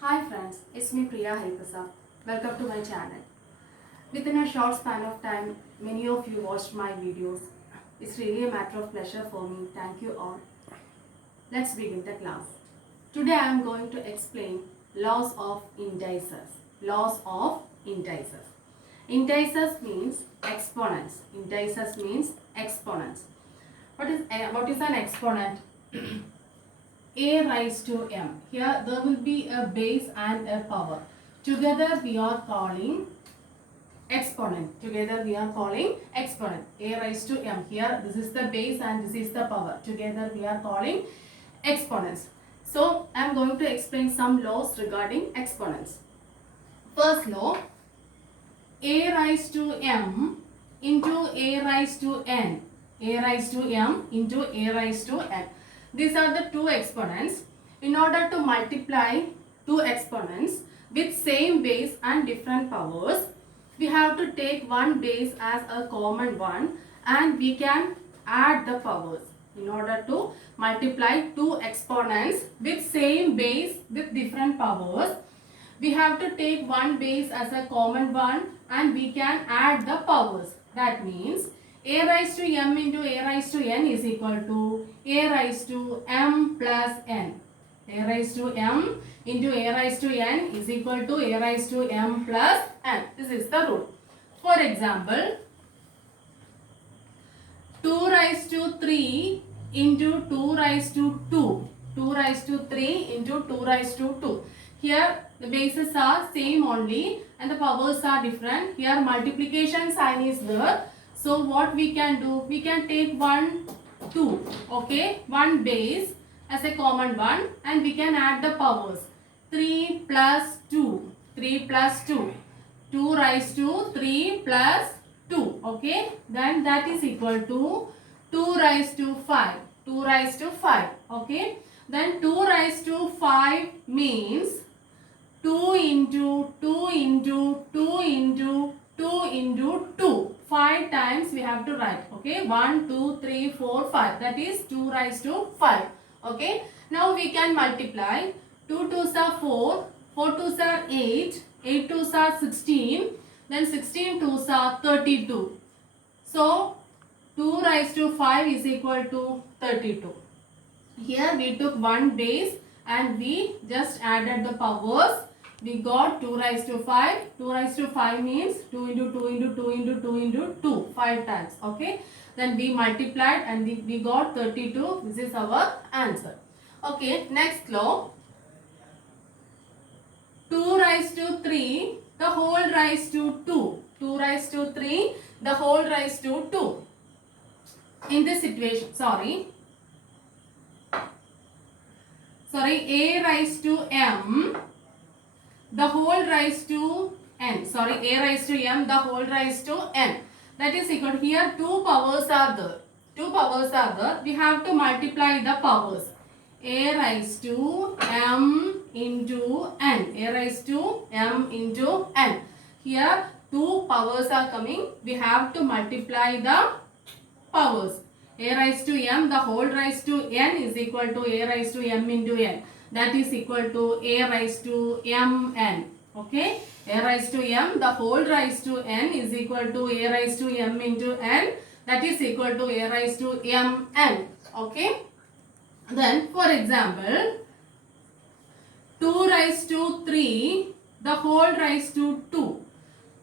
Hi friends, it's me Priya Haripasa. Welcome to my channel. Within a short span of time, many of you watched my videos. It's really a matter of pleasure for me. Thank you all. Let's begin the class. Today I am going to explain laws of indices. Laws of indices. Indices means exponents. Indices means exponents. What is an exponent? A raised to m. Here there will be a base and a power. Together we are calling exponent. Together we are calling exponent. A raised to m. Here this is the base and this is the power. Together we are calling exponents. So I am going to explain some laws regarding exponents. First law, a raised to m into a raised to n. A raised to m into a raised to n. These are the two exponents. In order to multiply two exponents with same base and different powers, we have to take one base as a common one and we can add the powers. In order to multiply two exponents with same base with different powers, we have to take one base as a common one and we can add the powers. That means a raised to m into a raised to n is equal to a raised to m plus n. A raised to m into a raised to n is equal to a raised to m plus n. This is the rule. For example, 2 raised to 3 into 2 raised to 2. 2 raised to 3 into 2 raised to 2. Here the bases are same only and the powers are different. Here multiplication sign is there. So what we can do? We can take 1, 2. Okay. One base as a common one and we can add the powers. 3 plus 2. 3 plus 2. 2 raised to 3 plus 2. Okay. Then that is equal to 2 raised to 5. 2 raised to 5. Okay. Then 2 raised to 5 means 2 into 2 into 2 into 2 into 2. 5 times we have to write. Okay. 1, 2, 3, 4, 5. That is 2 raised to 5. Okay. Now we can multiply. 2 2s are 4. 4 2s are 8. 8 2s are 16. Then 16 2s are 32. So 2 raised to 5 is equal to 32. Here we took one base and we just added the powers. We got 2 raised to 5. 2 raised to 5 means 2 into 2 into 2 into 2 into 2. 5 times. Okay. Then we multiplied and we got 32. This is our answer. Okay. Next law. 2 raised to 3 the whole raised to 2. 2 raised to 3 the whole raised to 2. In this situation, sorry, a raised to m the whole raised to n. Sorry, a raised to m the whole raised to n. That is equal to, here two powers are there. Two powers are there. We have to multiply the powers. A raised to m into n. A raised to m into n. Here two powers are coming. We have to multiply the powers. A raised to m the whole raised to n is equal to a raised to m into n. That is equal to a raised to mn. Okay. A raised to m the whole raised to n is equal to a raised to m into n. That is equal to a raised to mn. Okay. Then for example, 2 raised to 3 the whole raised to 2.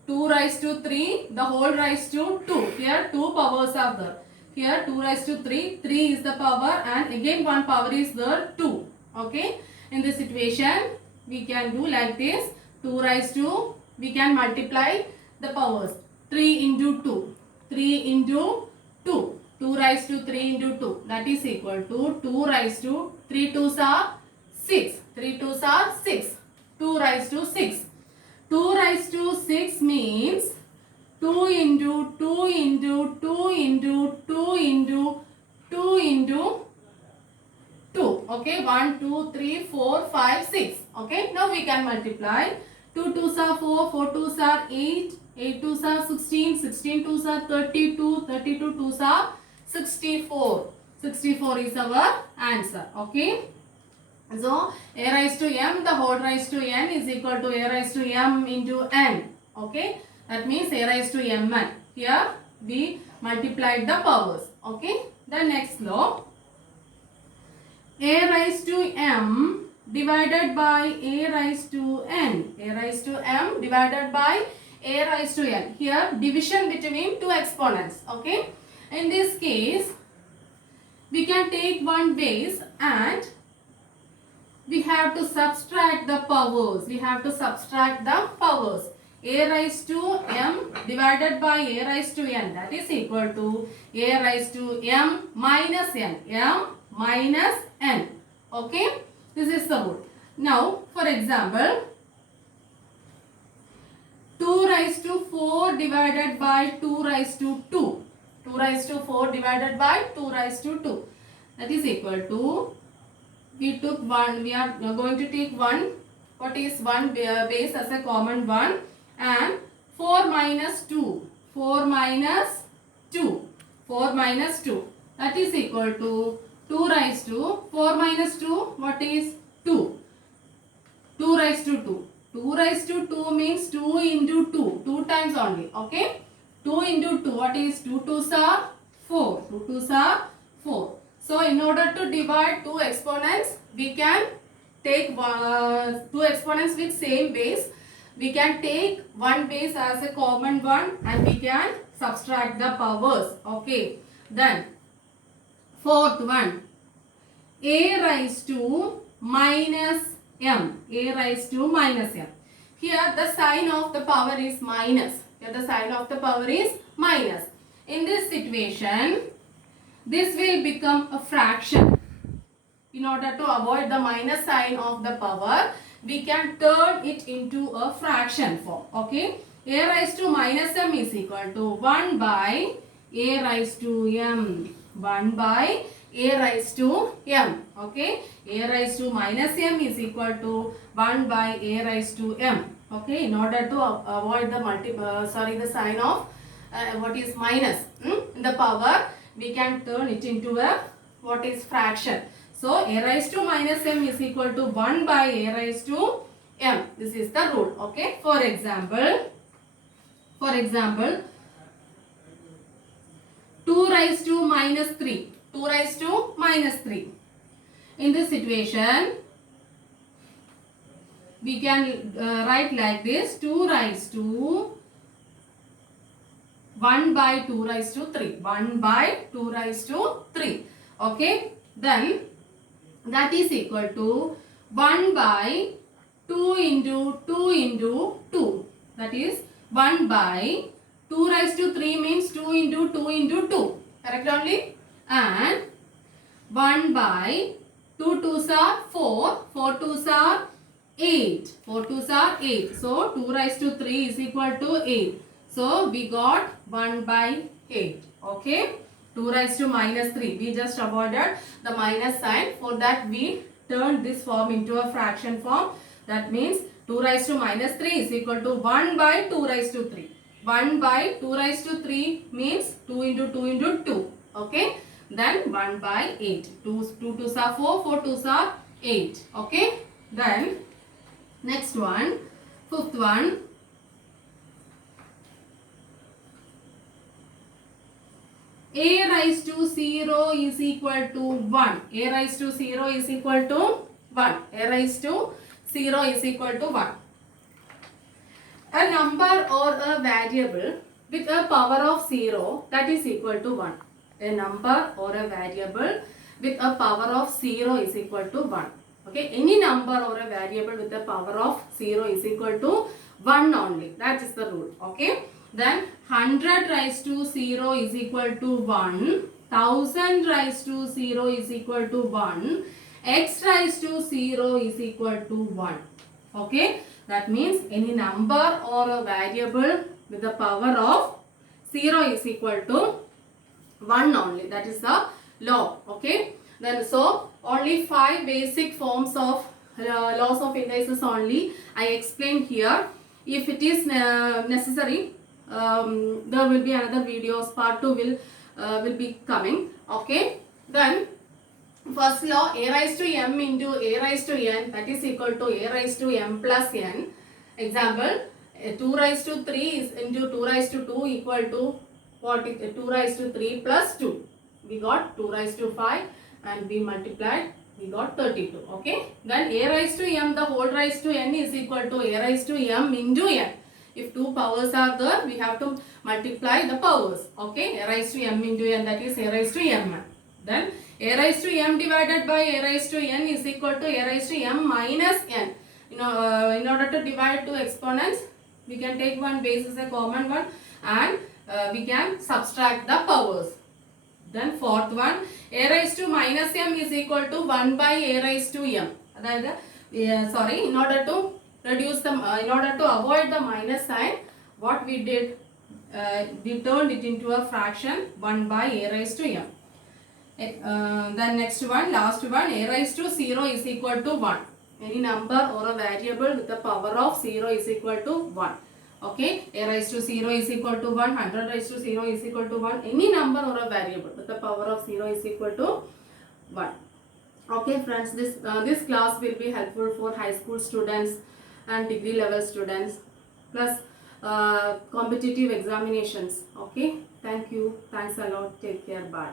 2 raised to 3 the whole raised to 2. Here two powers are there. Here 2 raised to 3. 3 is the power and again one power is there 2. Okay. In this situation we can do like this. 2 raised to, we can multiply the powers. 3 into 2. 3 into 2. 2 raised to 3 into 2. That is equal to 2 raised to 3 2s are 6. 3 2s are 6. 2 raised to 6. 2 raised to 6 means 2 into 2 into 2 into 2 into 2 into 2. Okay. 1, 2, 3, 4, 5, 6. Okay. Now we can multiply. 2 2s are 4. 4 2s are 8. 8 2s are 16. 16 2s are 32. 32 2s are 64. 64 is our answer. Okay. So a raised to m the whole raised to n is equal to a raised to m into n. Okay, that means a raised to mn. Here we multiplied the powers. Okay, the next law, a raised to m divided by a raised to n. A raised to m divided by a raised to n. Here division between two exponents. Okay, in this case we can take one base and we have to subtract the powers. We have to subtract the powers. A raised to m divided by a raised to n, that is equal to a raised to m minus n. M minus n. Okay. This is the rule. Now for example, 2 raised to 4 divided by 2 raised to 2. 2 raised to 4 divided by 2 raised to 2. That is equal to, we took one, we are going to take one, what is one base as a common one, and 4 minus 2, 4 minus 2, 4 minus 2, that is equal to 2 raised to 4 minus 2, what is 2, 2 raised to 2, 2 raised to 2 means 2 into 2, 2 times only, okay, 2 into 2, what is 2 2s are 4, 2 2s are 4. So in order to divide two exponents, we can take two exponents with same base. We can take one base as a common one and we can subtract the powers. Okay. Then fourth one, a raised to minus m. A raised to minus m. Here the sign of the power is minus. Here the sign of the power is minus. In this situation, this will become a fraction. In order to avoid the minus sign of the power, we can turn it into a fraction form. Okay. A raised to minus m is equal to 1 by a raised to m. 1 by a raised to m. Okay. A raised to minus m is equal to 1 by a raised to m. Okay. In order to avoid the the sign of what is minus in the power, we can turn it into a what is fraction. So a raised to minus m is equal to 1 by a raised to m. This is the rule. Okay. For example, 2 raised to minus 3. 2 raised to minus 3. In this situation, we can write like this: 2 raised to 1 by 2 raised to 3. 1 by 2 raised to 3. Okay. Then that is equal to 1 by 2 into 2 into 2. That is 1 by 2 raised to 3 means 2 into 2 into 2. Correct only? And 1 by 2 2s are 4. 4 2s are 8. 4 2s are 8. So 2 raised to 3 is equal to 8. So we got 1 by 8. Okay. 2 raised to minus 3. We just avoided the minus sign. For that we turned this form into a fraction form. That means 2 raised to minus 3 is equal to 1 by 2 raised to 3. 1 by 2 raised to 3 means 2 into 2 into 2. Okay. Then 1 by 8. 2 2s are 4. 4 2s are 8. Okay. Then next one. Fifth one. A raised to 0 is equal to 1. A raised to 0 is equal to 1. A raised to 0 is equal to 1. A number or a variable with a power of 0, that is equal to 1. A number or a variable with a power of 0 is equal to 1. Okay. Any number or a variable with a power of 0 is equal to 1 only. That is the rule. Okay. Then 100 raised to 0 is equal to 1. 1000 raised to 0 is equal to 1. X raised to 0 is equal to 1. Okay. That means any number or a variable with the power of 0 is equal to 1 only. That is the law. Okay. Then so only 5 basic forms of laws of indices only I explained here. If it is necessary, there will be another videos. Part 2 will be coming. Okay. Then first law, a raised to m into a raised to n, that is equal to a raised to m plus n. Example, 2 raised to 3 is into 2 raised to 2 equal to 2 raised to 3 plus 2. We got 2 raised to 5 and we multiplied, we got 32. Okay. Then a raised to m the whole raised to n is equal to a raised to m into n. If two powers are there, we have to multiply the powers. Okay. A raised to m into n, that is a raised to m. Then a raised to m divided by a raised to n is equal to a raised to m minus n. In order to divide two exponents, we can take one base as a common one and we can subtract the powers. Then fourth one, a raised to minus m is equal to 1 by a raised to m. In order to reduce the, in order to avoid the minus sign, what we did, we turned it into a fraction 1 by a raised to m. Then next one, last one, a raised to 0 is equal to 1. Any number or a variable with the power of 0 is equal to 1. Okay, a raised to 0 is equal to 1, 100 raised to 0 is equal to 1. Any number or a variable with the power of 0 is equal to 1. Okay friends, this class will be helpful for high school students and degree level students plus competitive examinations. Okay, thank you. Thanks a lot. Take care. Bye.